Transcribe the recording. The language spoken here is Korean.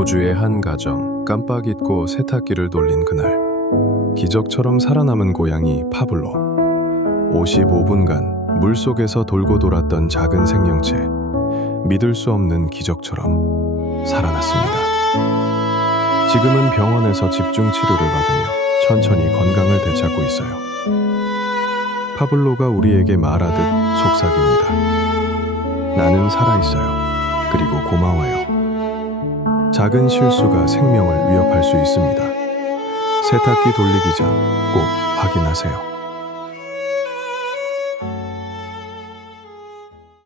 호주의 한 가정, 깜빡 잊고 세탁기를 돌린 그날, 기적처럼 살아남은 고양이 파블로. 55분간 물속에서 돌고 돌았던 작은 생명체, 믿을 수 없는 기적처럼 살아났습니다. 지금은 병원에서 집중 치료를 받으며 천천히 건강을 되찾고 있어요. 파블로가 우리에게 말하듯 속삭입니다. 나는 살아있어요. 그리고 고마워요. 작은 실수가 생명을 위협할 수 있습니다. 세탁기 돌리기 전 꼭 확인하세요.